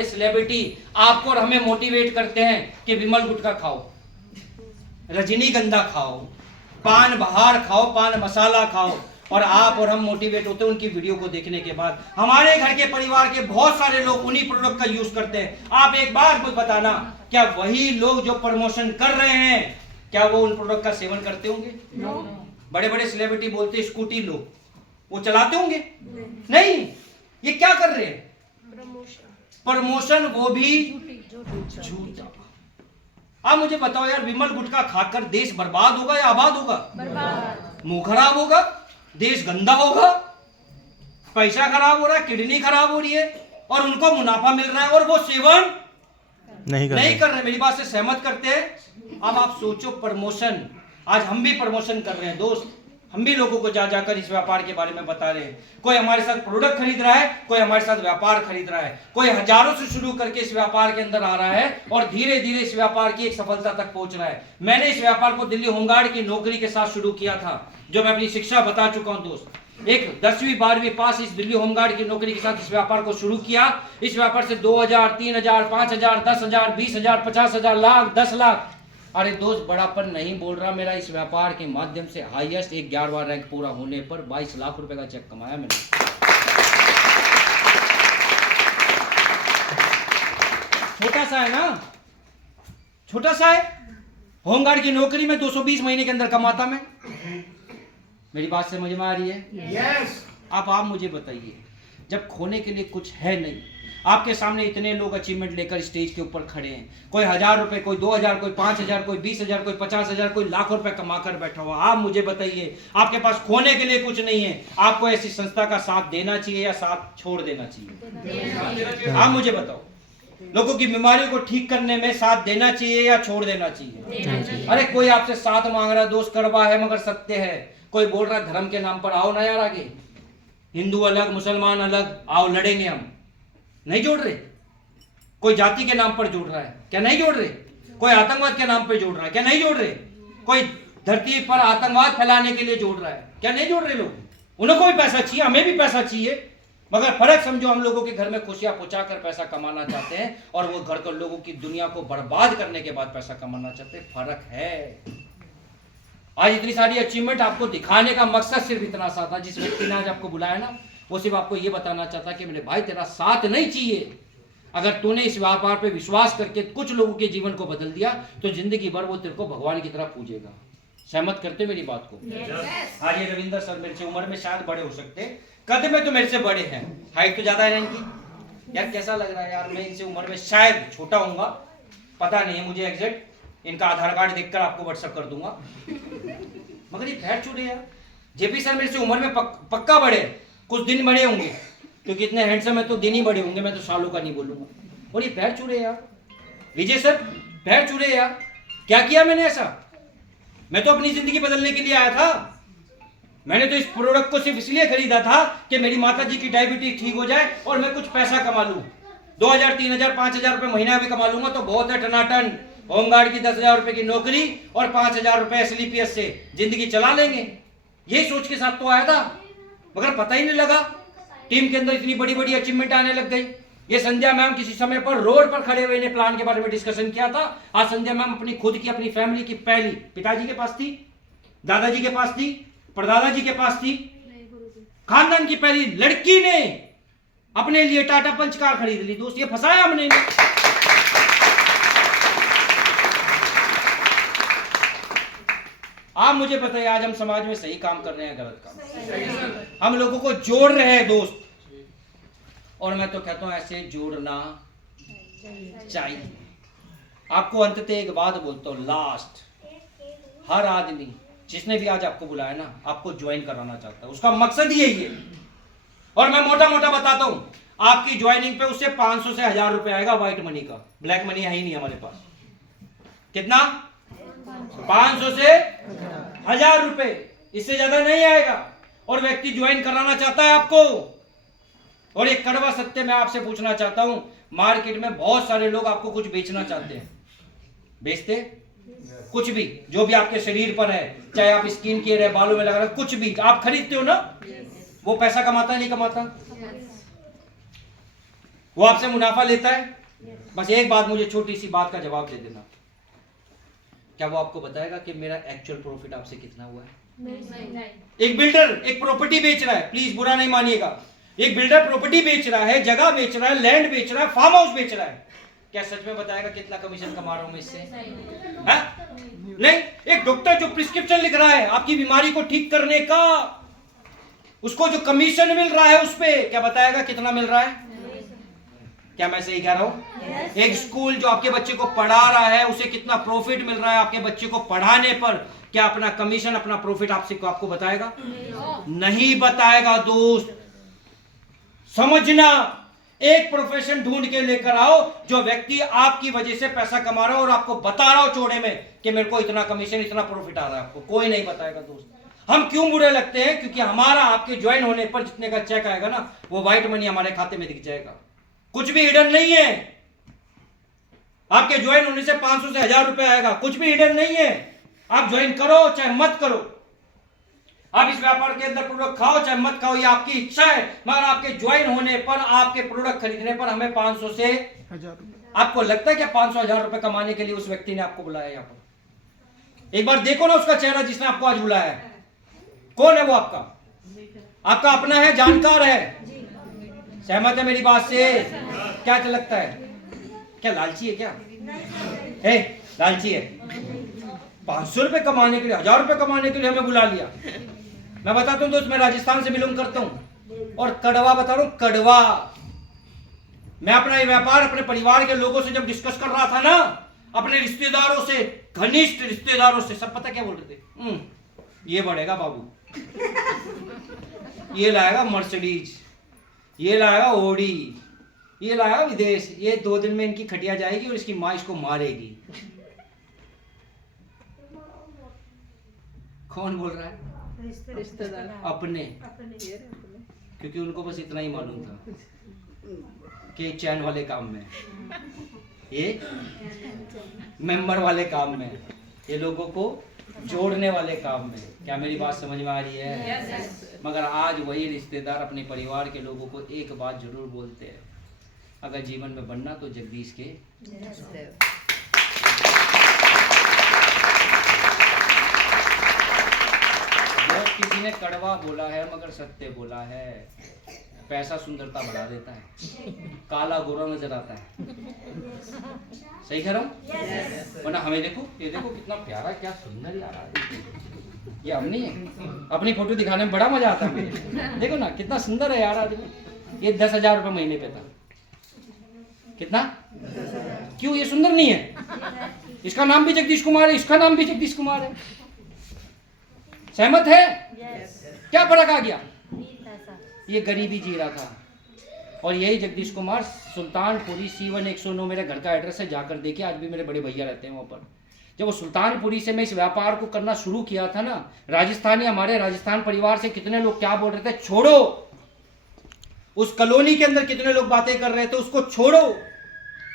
बड़े सेलिब्रिटी आपको और हमें मोटिवेट करते हैं कि विमल गुटखा खाओ, रजनीगंधा खाओ, पान बहार खाओ, पान मसाला खाओ, और आप और हम मोटिवेट होते हैं उनकी वीडियो को देखने के बाद। हमारे घर के परिवार के बहुत सारे लोग उन्हीं प्रोडक्ट का यूज करते हैं। आप एक बार मुझे बताना, क्या वही लोग जो प्रमोशन कर रहे हैं क्या वो उन प्रोडक्ट का सेवन करते होंगे? बड़े बड़े सेलिब्रिटी बोलते हैं स्कूटी लो, वो चलाते होंगे? नहीं। ये क्या कर रहे हैं? प्रमोशन, वो भी झूठा। आप मुझे बताओ यार, विमल गुटखा खाकर देश बर्बाद होगा या आबाद होगा? बर्बाद। मुंह खराब होगा, देश गंदा होगा, पैसा खराब हो रहा है, किडनी खराब हो रही है, और उनको मुनाफा मिल रहा है और वो सेवन नहीं कर रहे। मेरी बात से सहमत करते हैं? अब आप सोचो, प्रमोशन, आज हम भी प्रमोशन कर रहे हैं दोस्त, हम भी लोगों को जा जाकर इस व्यापार के बारे में बता रहे हैं। कोई हमारे साथ प्रोडक्ट खरीद रहा है, कोई हमारे साथ व्यापार खरीद रहा है, कोई हजारों से शुरू करके इस व्यापार के अंदर आ रहा है और धीरे धीरे इस व्यापार की एक सफलता तक पहुंच रहा है। मैंने इस व्यापार को दिल्ली होमगार्ड की नौकरी के साथ शुरू किया था, जो मैं अपनी शिक्षा बता चुका हूं दोस्त। एक 10वीं 12वीं पास इस दिल्ली होमगार्ड की नौकरी के साथ इस व्यापार को शुरू किया। इस व्यापार से 2000, 3000, 5000, 10,000, 20,000, 50,000, लाख, 10 लाख। अरे दोस्त, बड़ापन नहीं बोल रहा, मेरा इस व्यापार के माध्यम से हाईएस्ट एक 11वां रैंक पूरा होने पर 22 लाख रुपए का चेक कमाया मैंने। छोटा सा है ना, छोटा सा है। होमगार्ड की नौकरी में 220 महीने के अंदर कमाता मैं। मेरी बात समझ में आ रही है? यस। अब आप मुझे बताइए, जब खोने के लिए कुछ है नहीं, आपके सामने इतने लोग अचीवमेंट लेकर स्टेज के ऊपर खड़े हैं, कोई 1000 रुपए, कोई 2000, कोई 5000, कोई 20,000, कोई 50,000, कोई लाखों रुपए कमाकर बैठा हुआ। आप मुझे बताइए, आपके पास खोने के लिए कुछ नहीं है, आपको ऐसी संस्था का साथ देना चाहिए या साथ छोड़ देना चाहिए? आप मुझे बताओ, लोगों की बीमारियों को ठीक करने में साथ देना चाहिए या छोड़ देना चाहिए? अरे कोई आपसे साथ मांग रहा, दोस्त कड़वा है मगर सत्य है। कोई बोल रहा धर्म के नाम पर आओ ना यार आगे, हिंदू अलग, मुसलमान अलग, आओ लड़ेंगे हम, नहीं जोड़ रहे। कोई जाति के नाम पर जोड़ रहा है, क्या नहीं जोड़ रहे? कोई आतंकवाद के नाम पर जोड़ रहा है, क्या नहीं जोड़ रहे? कोई धरती पर आतंकवाद फैलाने के लिए जोड़ रहा है, क्या नहीं जोड़ रहे लोग? उनको भी पैसा चाहिए, हमें भी पैसा चाहिए, मगर फर्क समझो, हम लोगों के घर में खुशियां पहुंचा कर पैसा कमाना चाहते हैं और वो घर के लोगों की दुनिया को बर्बाद करने के बाद पैसा कमाना चाहते हैं। फर्क है। आज इतनी सारी अचीवमेंट आपको दिखाने का मकसद सिर्फ इतना सा था, जिस व्यक्ति ने आज आपको बुलाया ना, वो सिर्फ आपको ये बताना चाहता कि मेरे भाई तेरा साथ नहीं चाहिए। अगर तूने इस व्यापार पे विश्वास करके कुछ लोगों के जीवन को बदल दिया तो जिंदगी भर वो तेरे को भगवान की तरह पूजेगा। सहमत करते मेरी बात को? आज ये रविंदर सर मेरे से उम्र में शायद बड़े हो सकते, कद में तो मेरे से बड़े हैं, हाइट तो ज्यादा है इनकी। यार कैसा लग रहा है यार, मैं इनसे उम्र में शायद छोटा हूँगा, पता नहीं है मुझे एग्जैक्ट। इनका आधार कार्ड देखकर आपको व्हाट्सएप कर दूंगा। मगर ये फैट छूटे यार। जेपी सर मेरे से उम्र में पक्का बड़े, कुछ दिन बड़े होंगे, क्योंकि इतने हैंडसम है तो दिन ही बड़े होंगे, मैं तो सालों का नहीं बोलूंगा। और ये पैर छू रहे यार, विजय सर पैर छू रहे यार। क्या किया मैंने ऐसा? मैं तो अपनी जिंदगी बदलने के लिए आया था। मैंने तो इस प्रोडक्ट को सिर्फ इसलिए खरीदा था कि मेरी माता जी की डायबिटीज ठीक हो जाए और मैं कुछ पैसा कमा लूं। 2000, 3000, 5000 रुपए महीना भी कमा लूंगा तो बहुत है। टनाटन होमगार्ड की 10,000 रुपए की नौकरी और 5,000 रुपए एसलीपीएस से जिंदगी चला लेंगे, यही सोच के साथ तो आया था। मगर पता ही नहीं लगा, टीम के अंदर इतनी बड़ी बड़ी अचीवमेंट आने लग गई। ये संध्या मैम किसी समय पर रोड पर खड़े हुए ने प्लान के बारे में डिस्कशन किया था। आज संध्या मैम अपनी खुद की, अपनी फैमिली की पहली, पिताजी के पास थी, दादाजी के पास थी, परदादा जी के पास थी, खानदान की पहली लड़की ने अपने लिए टाटा पंच कार खरीद ली। दोस्त ये फंसाया हमने। आप मुझे बताइए, आज हम समाज में सही काम कर रहे हैं गलत काम? हम लोगों को जोड़ रहे हैं दोस्त, और मैं तो कहता हूं ऐसे जोड़ना चाहिए। आपको अंततः एक बात बोलता हूं, लास्ट, हर आदमी जिसने भी आज आपको बुलाया ना, आपको ज्वाइन कराना चाहता है, उसका मकसद ही यही है। और मैं मोटा मोटा बताता हूं, आपकी ज्वाइनिंग पे उससे 500 से 1000 रुपए आएगा व्हाइट मनी का। ब्लैक मनी है ही नहीं हमारे पास। कितना? 500 से 1000 रुपए, इससे ज्यादा नहीं आएगा। और व्यक्ति ज्वाइन कराना चाहता है आपको। और एक कड़वा सत्य मैं आपसे पूछना चाहता हूं, मार्केट में बहुत सारे लोग आपको कुछ बेचना चाहते हैं, बेचते कुछ भी, जो भी आपके शरीर पर है, चाहे आप स्किन केयर है, बालों में लगा रहे, कुछ भी आप खरीदते हो ना, वो पैसा कमाता है नहीं कमाता? वो आपसे मुनाफा लेता है। बस एक बात, मुझे छोटी सी बात का जवाब दे देना, क्या वो आपको बताएगा कि मेरा एक्चुअल प्रॉफिट आपसे कितना हुआ है? नहीं। एक बिल्डर एक प्रॉपर्टी बेच रहा है, प्लीज बुरा नहीं मानिएगा, एक बिल्डर प्रॉपर्टी बेच रहा है, जगह बेच रहा है, लैंड बेच रहा है, फार्म हाउस बेच रहा है, क्या सच में बताएगा कितना कमीशन कमा रहा हूं मैं इससे? नहीं। एक डॉक्टर जो प्रिस्क्रिप्शन लिख रहा है आपकी बीमारी को ठीक करने का, उसको जो कमीशन मिल रहा है उस पे क्या बताएगा कितना मिल रहा है? क्या मैं सही कह रहा हूं? एक स्कूल जो आपके बच्चे को पढ़ा रहा है उसे कितना प्रॉफिट मिल रहा है आपके बच्चे को पढ़ाने पर, क्या अपना कमीशन अपना प्रॉफिट आपको बताएगा? नहीं बताएगा दोस्त। समझना, एक प्रोफेशन ढूंढ के लेकर आओ जो व्यक्ति आपकी वजह से पैसा कमा रहा हो और आपको बता रहा हो चौड़े में कि मेरे को इतना कमीशन इतना प्रॉफिट आ रहा है। आपको कोई नहीं बताएगा दोस्त। हम क्यों बुरे लगते हैं? क्योंकि हमारा आपके ज्वाइन होने पर जितने का चेक आएगा ना, वो व्हाइट मनी हमारे खाते में दिख जाएगा, कुछ भी हिडन नहीं है। आपके ज्वाइन होने से 500 से 1000 रुपए आएगा, कुछ भी हिडन नहीं है। आप ज्वाइन करो चाहे मत करो, आप इस व्यापार के अंदर प्रोडक्ट खाओ चाहे मत खाओ, ये आपकी इच्छा है, मगर आपके ज्वाइन होने पर आपके प्रोडक्ट खरीदने पर हमें 500 से 1000 रुपए। आपको लगता है कि 500-1000 रुपए कमाने के लिए उस व्यक्ति ने आपको बुलाया यहाँ पर? एक बार देखो ना उसका चेहरा जिसने आपको आज बुलाया है, कौन है वो? आपका अपना है, जानकार है। सहमत है मेरी बात से? क्या लगता है? क्या लालची है? क्या है? लालची है? 500 रुपए कमाने के लिए, 1000 रुपए कमाने के लिए हमें बुला लिया। मैं बताता हूँ दोस्त, मैं राजस्थान से बिलोंग करता हूँ और कड़वा बता रहा हूँ, कड़वा। मैं अपना ये व्यापार अपने परिवार के लोगों से जब डिस्कस कर रहा था ना, अपने रिश्तेदारों से, घनिष्ठ रिश्तेदारों से, सब पता क्या बोल रहे थे? ये बढ़ेगा बाबू, ये लाएगा मर्सिडीज, ये लाएगा ओडी, ये लाएगा विदेश, ये 2 दिन में इनकी खटिया जाएगी और इसकी माँ इसको मारेगी। कौन बोल रहा है? रिश्तेदार अपने, क्योंकि उनको बस इतना ही मालूम था कि चैन वाले काम में, ये मेंबर वाले काम में, ये लोगों को जोड़ने वाले काम में। क्या मेरी बात समझ में आ रही है? मगर आज वही रिश्तेदार अपने परिवार के लोगों को एक बात जरूर बोलते हैं, अगर जीवन में बनना तो जगदीश के। किसी ने कड़वा बोला है मगर सत्य बोला है। पैसा सुंदरता बढ़ा देता है, काला गोरा नजर आता है। सही कह रहा हूँ? वरना हमें देखो, ये देखो कितना प्यारा, क्या सुंदर यार, ये हम नहीं है। अपनी फोटो दिखाने में बड़ा मजा आता है। देखो ना कितना सुंदर है यार आदमी। ये 10,000 रुपये महीने पे था। कितना? क्यों ये सुंदर नहीं है? इसका नाम भी जगदीश कुमार है, इसका नाम भी जगदीश कुमार है। सहमत है? क्या फर्क आ गया? ये गरीबी जी रहा था और यही जगदीश कुमार सुल्तानपुरी C1 109 मेरे घर का एड्रेस है, जाकर देखिए। आज भी मेरे बड़े भैया रहते हैं वहाँ पर। जब वो सुल्तानपुरी से मैं इस व्यापार को करना शुरू किया था ना, राजस्थानी, हमारे राजस्थान परिवार से कितने लोग क्या बोल रहे थे, छोड़ो। उस कॉलोनी के अंदर कितने लोग बातें कर रहे थे, उसको छोड़ो।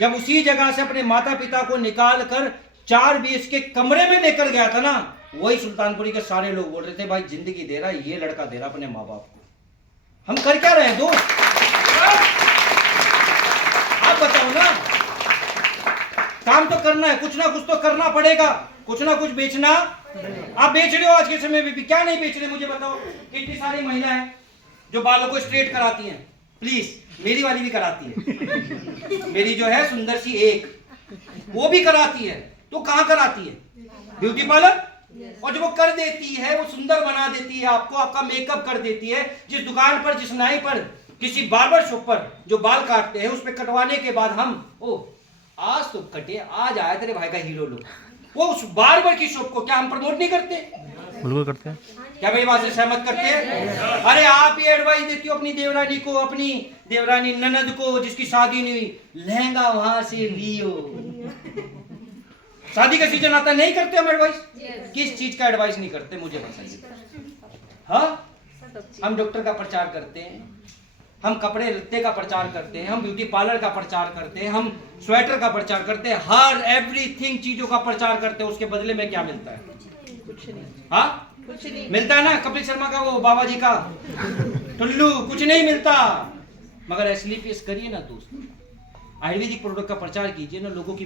जब उसी जगह से अपने माता पिता को निकाल कर 4 BHK कमरे में लेकर गया था ना, वही सुल्तानपुरी के सारे लोग बोल रहे थे भाई जिंदगी दे रहा है ये लड़का, दे रहा अपने माँ बाप को। हम कर क्या रहे हैं दोस्त? आप बताओ ना। काम तो करना है, कुछ ना कुछ तो करना पड़ेगा, कुछ ना कुछ बेचना। आप बेच रहे हो आज के समय में भी, क्या नहीं बेच रहे मुझे बताओ। कितनी सारी महिलाएं जो बालों को स्ट्रेट कराती हैं, प्लीज मेरी वाली भी कराती है। मेरी जो है सुंदर सी एक, वो भी कराती है। तो कहां कराती है? Beauty parlour. और जब वो कर देती है, वो सुंदर बना देती है आपको, आपका मेकअप कर देती है। जिस दुकान पर, जिस नाई पर, किसी बार्बर शॉप पर जो बाल काटते हैं, उस पे कटवाने के बाद हम, ओ आज तो कटे, आज आया तेरे भाई का हीरो लुक, वो उस बार्बर की शॉप को क्या हम प्रमोट नहीं करते? बिल्कुल करते हैं। क्या मेरी बात से सहमत करते हैं? अरे आप ये एडवाइस देती हो अपनी देवरानी को, अपनी देवरानी ननद को जिसकी शादी नहीं हुई, लहंगा वहां से लियो। शादी का सीजन आता नहीं करते हम एडवाइस? किस चीज का एडवाइस नहीं करते मुझे बताइए। हाँ, हम डॉक्टर का प्रचार करते हैं, हम कपड़े लत्ते का प्रचार करते हैं, हम ब्यूटी पार्लर का प्रचार करते हैं, हम स्वेटर का प्रचार करते हैं, हर एवरीथिंग चीजों का प्रचार करते हैं। उसके बदले में क्या मिलता है? कुछ नहीं। हाँ, कुछ नहीं मिलता है ना। कपिल शर्मा का वो बाबा जी का टुल्लू, कुछ नहीं मिलता। मगर एसलीपीएस करिए ना दोस्त, आयुर्वेदिक प्रोडक्ट का प्रचार कीजिए ना, लोगों की